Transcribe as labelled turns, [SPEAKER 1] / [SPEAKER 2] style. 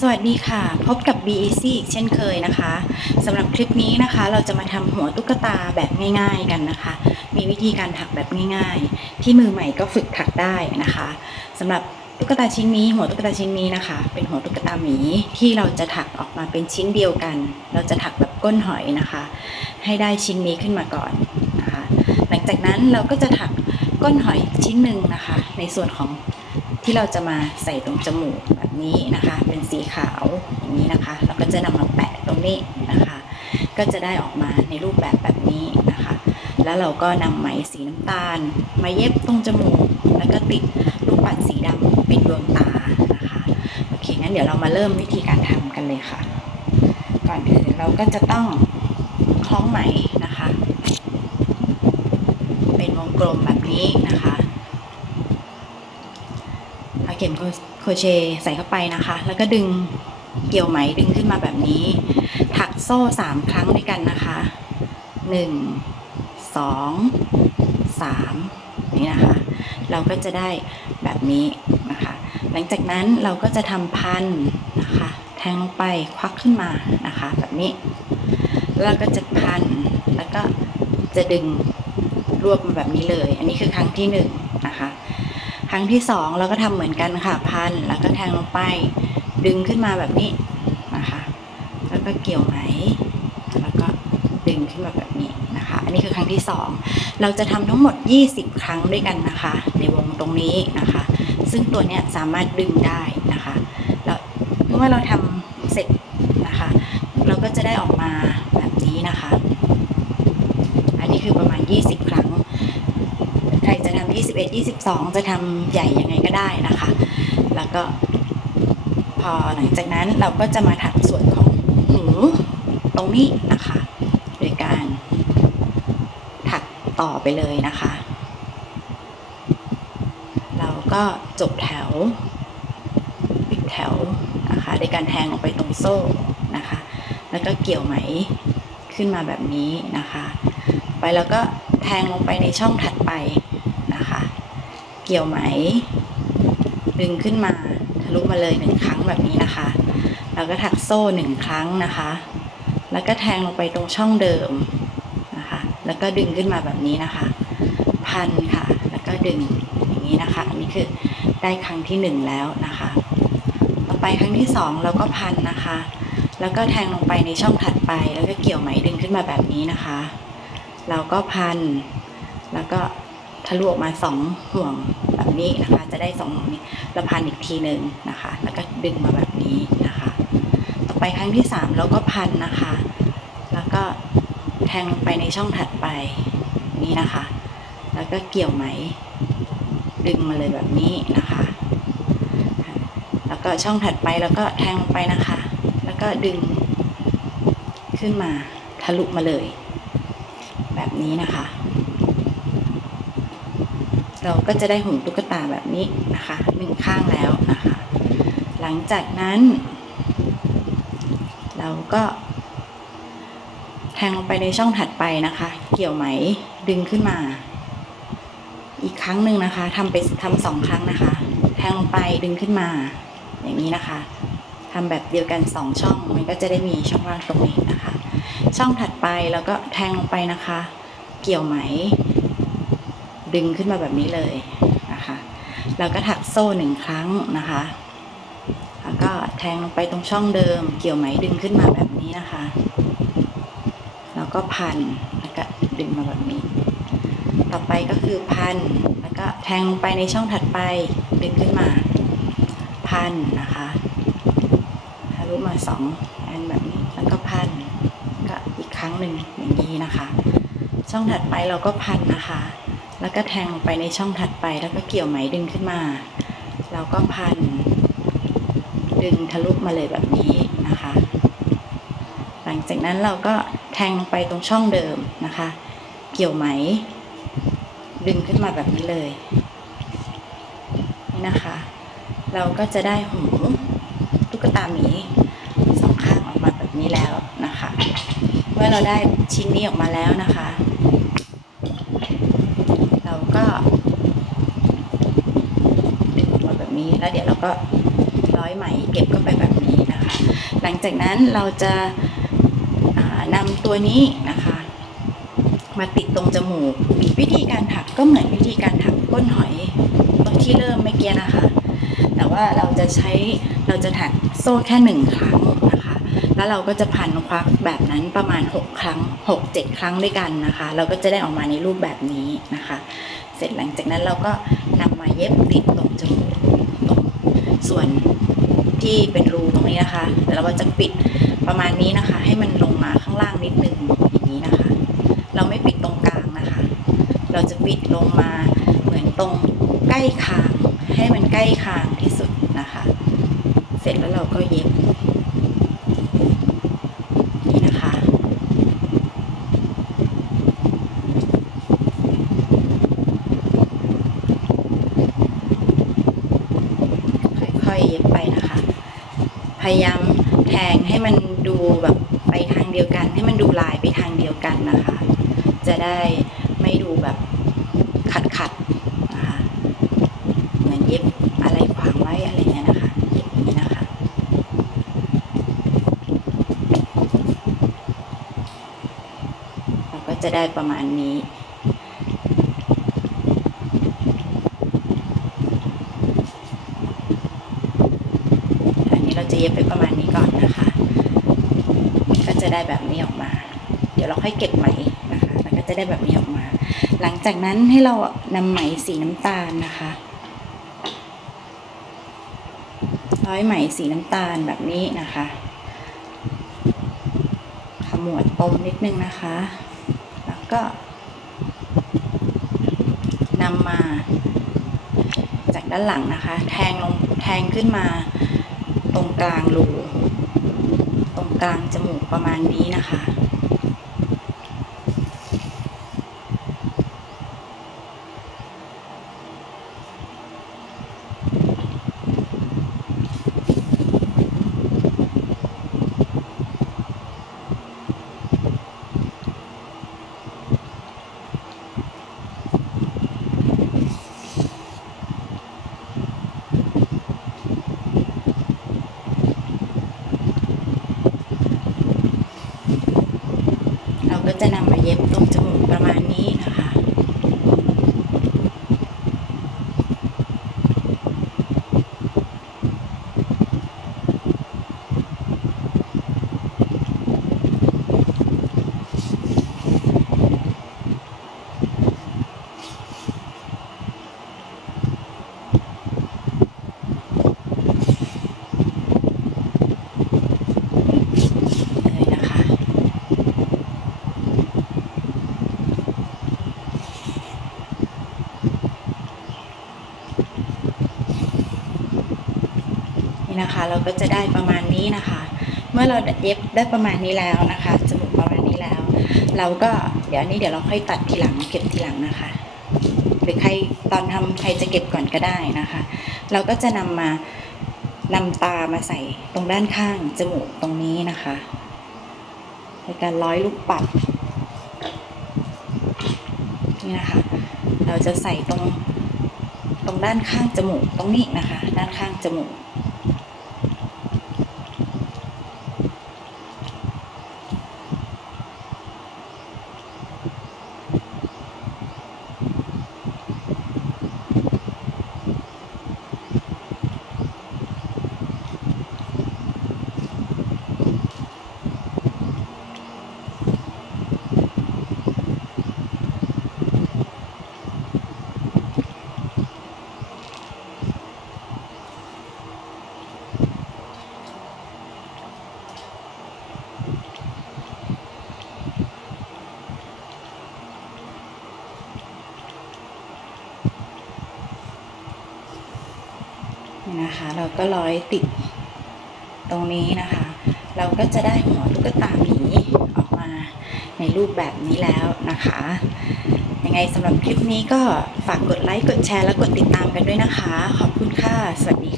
[SPEAKER 1] สวัสดีค่ะ พบกับ BEC อีกเช่นเคยนะคะสำหรับคลิปนี้นะคะ เราจะมาทำหัวตุ๊กตาแบบง่าย ๆกันนะคะ มีวิธีการถักแบบง่ายๆ ที่มือใหม่ก็ฝึกถักได้นะคะสำหรับตุ๊กตาชิ้นนี้ หัวตุ๊กตาชิ้นนี้นะคะ เป็นหัวตุ๊กตาหมีที่เราจะถักออกมาเป็นชิ้นเดียวกัน เราจะถักแบบก้นหอยนะคะ ให้ได้ชิ้นนี้ขึ้นมาก่อนนะคะ หลังจากนั้นเราก็จะถักก้นหอยอีกชิ้นหนึ่งนะคะ ในส่วนของที่เราจะมาใส่ตรงจมูก นี้นะคะ เป็นสีขาวอย่างนี้นะคะ เราก็จะนำมาแปะตรงนี้นะคะ ก็จะได้ออกมาในรูปแบบแบบนี้นะคะ แล้วเราก็นำไหมสีน้ำตาล มาเย็บตรงจมูก แล้วก็ติดลูกปัดสีดำเป็นดวงตานะคะโอเคงั้นเดี๋ยวเรามาเริ่มวิธีการทำกันเลยค่ะ ก่อนอื่นเราก็จะต้องคล้องไหมนะคะ เป็นวงกลมแบบนี้นะคะ เอาเข็มโคเชใส่เข้าไปนะคะ แล้วก็ดึงเกี่ยวไหมดึงขึ้นมาแบบนี้ ถักโซ่สามครั้งด้วยกันนะคะหนึ่งสองสามนี่นะคะ เราก็จะได้แบบนี้นะคะ หลังจากนั้นเราก็จะทำพันนะคะ แทงลงไปควักขึ้นมานะคะ แบบนี้ แล้วก็จะพันแล้วก็จะดึงรวบมาแบบนี้เลย อันนี้คือครั้งที่หนึ่ง รั้งที่สองเราก็ทำเหมือนกันค่ะ พันแล้วก็แทงลงไป ดึงขึ้นมาแบบนี้นะคะ แล้วก็เกี่ยวไหม แล้วก็ดึงขึ้นมาแบบนี้นะคะ อันนี้คือครั้งที่สองเราจะทำทั้งหมด 20 ครั้งด้วยกันนะคะ ในวงตรงนี้นะคะ ซึ่งตัวเนี้ยสามารถดึงได้นะคะ แล้วเมื่อเราทำเสร็จนะคะ เราก็จะได้ออกมาแบบนี้นะคะ อันนี้คือประมาณ 20 ครั้ง ใครจะทำ 21 22 จะทำใหญ่ยังไงก็ได้นะคะ แล้วก็พอหลังจากนั้นเราก็จะมาถักส่วนของหูตรงนี้นะคะ โดยการถักต่อไปเลยนะคะ เราก็จบแถวปิดแถวนะคะโดยการแทงลงไปตรงโซ่นะคะ แล้วก็เกี่ยวไหมขึ้นมาแบบนี้นะคะ ไปแล้วก็แทงลงไปในช่องถัดไป กี่ยวไหม ดึงขึ้นมาทะลุมาเลยหนึ่งครั้งแบบนี้นะคะ แล้วก็ถักโซ่หนึ่งครั้งนะคะ แล้วก็แทงลงไปตรงช่องเดิมนะคะ แล้วก็ดึงขึ้นมาแบบนี้นะคะ พันค่ะ แล้วก็ดึงอย่างนี้นะคะ อันนี้คือได้ครั้งที่หนึ่งแล้วนะคะ ต่อไปครั้งที่สองเราก็พันนะคะ แล้วก็แทงลงไปในช่องถัดไป แล้วก็เกี่ยวไหมดึงขึ้นมาแบบนี้นะคะ เราก็พัน แล้วก็ ทะลุออกมาสองห่วงแบบนี้นะคะ จะได้สองห่วงนี้แล้วพันอีกทีหนึ่งนะคะ แล้วก็ดึงมาแบบนี้นะคะ ต่อไปครั้งที่สามเราก็พันนะคะ แล้วก็แทงลงไปในช่องถัดไปนี่นะคะ แล้วก็เกี่ยวไหม ดึงมาเลยแบบนี้นะคะ แล้วก็ช่องถัดไปแล้วก็แทงลงไปนะคะ แล้วก็ดึงขึ้นมาทะลุมาเลย แบบนี้นะคะ เราก็จะได้หุ่นตุ๊กตาแบบนี้นะคะหนึ่งข้างแล้วนะคะ หลังจากนั้น เราก็ แทงลงไปในช่องถัดไปนะคะ เกี่ยวไหมดึงขึ้นมา อีกครั้งหนึ่งนะคะทำไปทำสองครั้งนะคะ แทงลงไปดึงขึ้นมา อย่างนี้นะคะทำแบบเดียวกันสองช่องมันก็จะได้มีช่องว่างตรงนี้นะคะ ช่องถัดไปแล้วก็แทงลงไปนะคะ เกี่ยวไหม ดึงขึ้นมาแบบนี้เลยนะคะ แล้วก็ถักโซ่หนึ่งครั้งนะคะ แล้วก็แทงลงไปตรงช่องเดิม เกี่ยวไหมดึงขึ้นมาแบบนี้นะคะ แล้วก็พันแล้วก็ดึงมาแบบนี้ ต่อไปก็คือพันแล้วก็แทงลงไปในช่องถัดไปดึงขึ้นมา พันนะคะทะลุมาสองอันแบบนี้แล้วก็พันก็อีกครั้งหนึ่งอย่างนี้นะคะ ช่องถัดไปเราก็พันนะคะ แล้วก็แทงลงไปในช่องถัดไปแล้วก็เกี่ยวไหมดึงขึ้นมา เราก็พัน ดึงทะลุมาเลยแบบนี้นะคะ หลังจากนั้นเราก็แทงลงไปตรงช่องเดิมนะคะ เกี่ยวไหม ดึงขึ้นมาแบบนี้เลยนี่นะคะ เราก็จะได้หูตุ๊กตาหมีสองข้างออกมาแบบนี้แล้วนะคะ เมื่อเราได้ชิ้นนี้ออกมาแล้วนะคะ เราก็ดึงออ ก็ร้อยไหมเก็บเข้าไปแบบนี้นะคะ หลังจากนั้นเราจะานำตัวนี้นะคะ มาติดตรงจมูก วิธีการถักก็เหมือนวิธีการถักก้นหอยตรงที่เริ่มเมื่อกี้นะคะ แต่ว่าเราจะใช้เราจะถักโซ่แค่หนึ่งครั้งนะคะ แล้วเราก็จะพันควักแบบนั้นประมาณ 6 ครั้ง 6 7 ครั้งด้วยกันนะคะ เราก็จะได้ออกมาในรูปแบบนี้นะคะ เสร็จหลังจากนั้นเราก็นำมาเย็บติดตรงจมูก ส่วนที่เป็นรูตรงนี้นะคะเดี๋ยวเราจะปิดประมาณนี้นะคะ ให้มันลงมาข้างล่างนิดนึงอย่างนี้นะคะ เราไม่ปิดตรงกลางนะคะ เราจะปิดลงมาเหมือนตรงใกล้คาง ให้มันใกล้คางที่สุดนะคะ เสร็จแล้วเราก็เย็บนี่นะคะ ค่อยๆเย็บไปนะคะ พยายามแทงให้มันดูแบบไปทางเดียวกัน ให้มันดูลายไปทางเดียวกันนะคะ จะได้ไม่ดูแบบขัดขัดนะคะเหมือนเย็บอะไรขวางไว้อะไรเงี้ยนะคะเย็บอย่างนี้นะคะ เราก็จะได้ประมาณนี้ อันนี้เราจะเย็บไปประมาณนี้ก่อนนะคะ ก็จะได้แบบนี้ออกมา เดี๋ยวเราค่อยเก็บไหมนะคะ แล้วก็จะได้แบบนี้ออกมา หลังจากนั้นให้เรานำไหมสีน้ำตาลนะคะ ร้อยไหมสีน้ำตาลแบบนี้นะคะขมวดปมนิดนึงนะคะ แล้วก็นำมาจากด้านหลังนะคะ แทงลงแทงขึ้นมา ตรงกลางรู ตรงกลางจมูกประมาณนี้นะคะ เราก็จะนำมาเย็บตรงจมูกประมาณนี้นะคะ เลยนะคะ นี่นะคะ เราก็จะได้ประมาณนี้นะคะ เมื่อเราเย็บได้ประมาณนี้แล้วนะคะจมูกประมาณนี้แล้ว เราก็เดี๋ยวนนี้เดี๋ยวเราค่อยตัดทีหลังเก็บทีหลังนะคะ หรือใครตอนทำใครจะเก็บก่อนก็ได้นะคะ เราก็จะนำมานำตามาใส่ตรงด้านข้างจมูกตรงนี้นะคะในการร้อยลูกปัดนี่นะคะ เราจะใส่ตรงตรงด้านข้างจมูกตรงนี้นะคะ ด้านข้างจมูก นี่นะคะ เราก็ร้อยติดตรงนี้นะคะ เราก็จะได้หัวตุ๊กตาหมีออกมาในรูปแบบนี้แล้วนะคะ ยังไงสำหรับคลิปนี้ก็ฝากกดไลค์ กดแชร์ และกดติดตามกันด้วยนะคะ ขอบคุณค่ะ สวัสดี